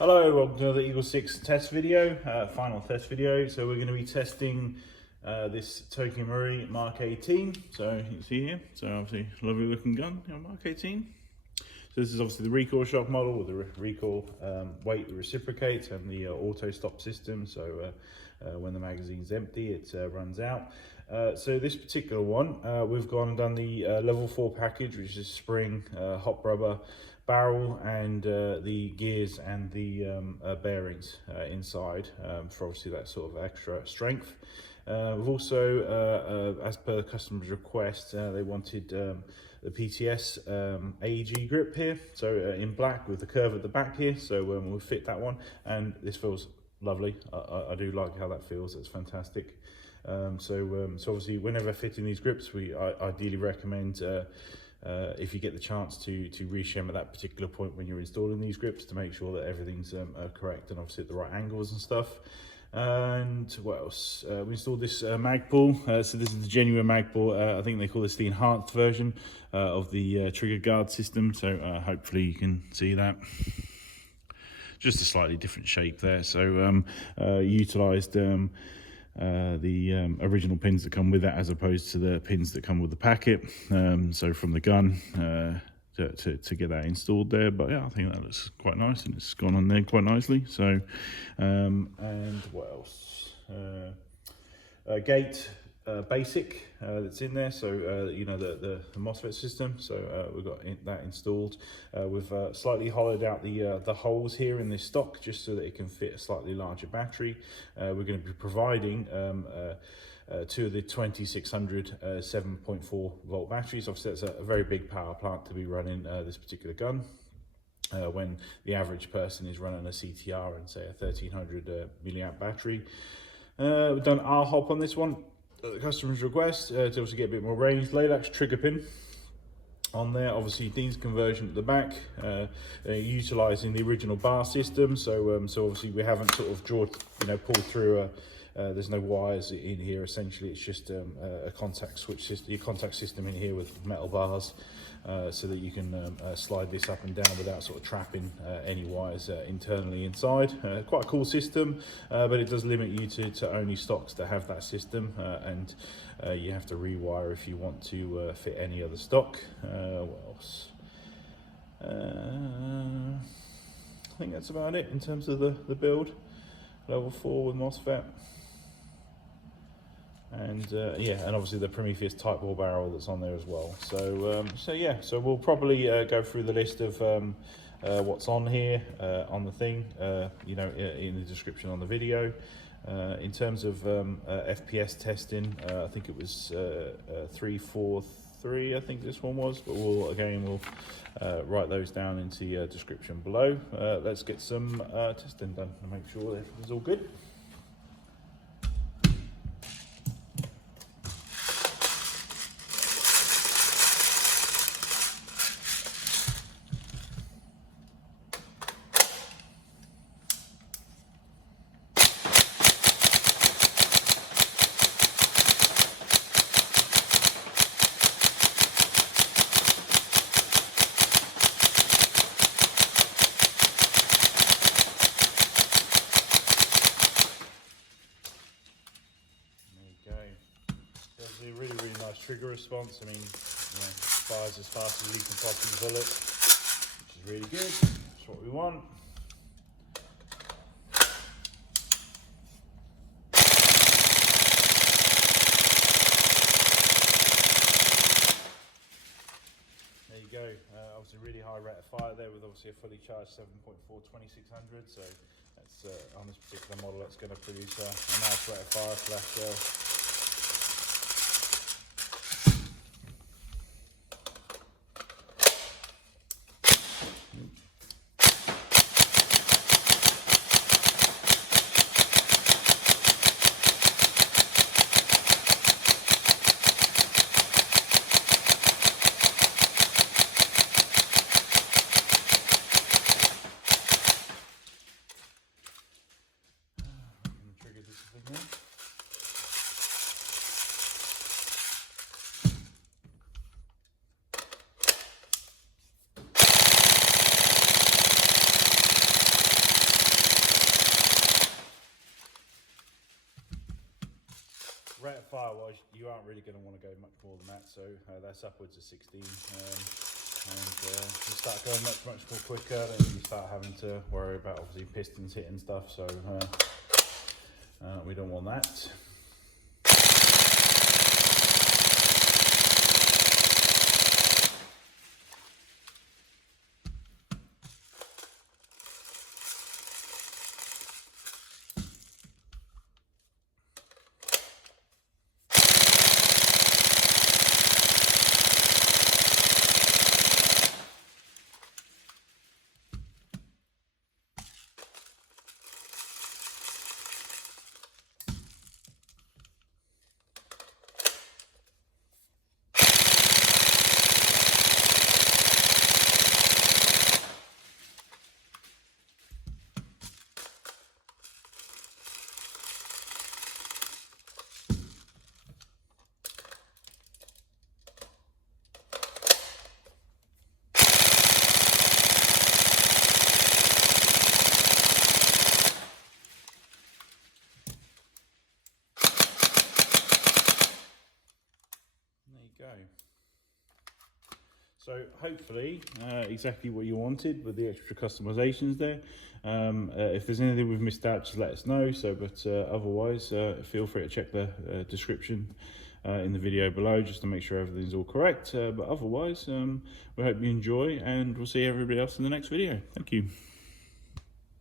Hello, welcome to the EagleSix test video, final test video. So we're going to be testing this Tokyo Marui Mark 18. So you can see here, so obviously lovely looking gun, Mark 18. So this is obviously the recoil shock model with the recoil weight that reciprocates and the auto stop system. So when the magazine's empty, it runs out. So this particular one, we've gone and done the level 4 package, which is spring, hot rubber, barrel, and the gears and the bearings inside for obviously that sort of extra strength. We've also, as per the customer's request, they wanted the PTS AEG grip here, so in black with the curve at the back here, so we'll fit that one, and this feels lovely. I do like how that feels, it's fantastic. So obviously whenever fitting these grips, I ideally recommend if you get the chance to reshim at that particular point when you're installing these grips to make sure that everything's correct and obviously at the right angles and stuff. And what else? We installed this MAgpul. So this is the genuine MAgpul. I think they call this the enhanced version of the trigger guard system. So hopefully you can see that. Just a slightly different shape there. So utilised the original pins that come with that as opposed to the pins that come with the packet. So from the gun to get that installed there, but yeah, I think that looks quite nice and it's gone on there quite nicely. So and what else? Gate basic that's in there, so you know, the MOSFET system, so we've got that installed. We've slightly hollowed out the holes here in this stock just so that it can fit a slightly larger battery. We're going to be providing two of the 2600 7.4 volt batteries. Obviously that's a very big power plant to be running this particular gun, when the average person is running a CTR and say a 1300 milliamp battery. We've done R-hop on this one at the customer's request to also get a bit more range. Laylax trigger pin on there, obviously Dean's conversion at the back, utilising the original bar system. So obviously we haven't sort of pulled through there's no wires in here. Essentially it's just a contact switch system, your contact system in here with metal bars, so that you can slide this up and down without sort of trapping any wires internally inside. Quite a cool system, but it does limit you to only stocks that have that system, and you have to rewire if you want to fit any other stock. What else? I think that's about it in terms of the build. Level 4 with MOSFET. And yeah, and obviously the Prometheus Tightbore barrel that's on there as well. So so we'll probably go through the list of what's on here on the thing, you know, in the description on the video. In terms of FPS testing, I think it was 343. I think this one was, but we'll write those down into the description below. Let's get some testing done and make sure that everything's all good. Really nice trigger response. I mean, you know, fires as fast as you can possibly bullet, which is really good. That's what we want. There you go. Obviously really high rate of fire there with obviously a fully charged 7.4 2600. So that's on this particular model, that's going to produce a nice rate of fire for that. fire wise, you aren't really going to want to go much more than that, so that's upwards of 16, and you start going much more quicker, then you start having to worry about obviously pistons hitting stuff, so we don't want that. Go. So hopefully exactly what you wanted with the extra customizations there. If there's anything we've missed out, just let us know. So, but otherwise, feel free to check the description in the video below just to make sure everything's all correct. But otherwise, we hope you enjoy, and we'll see everybody else in the next video. Thank you.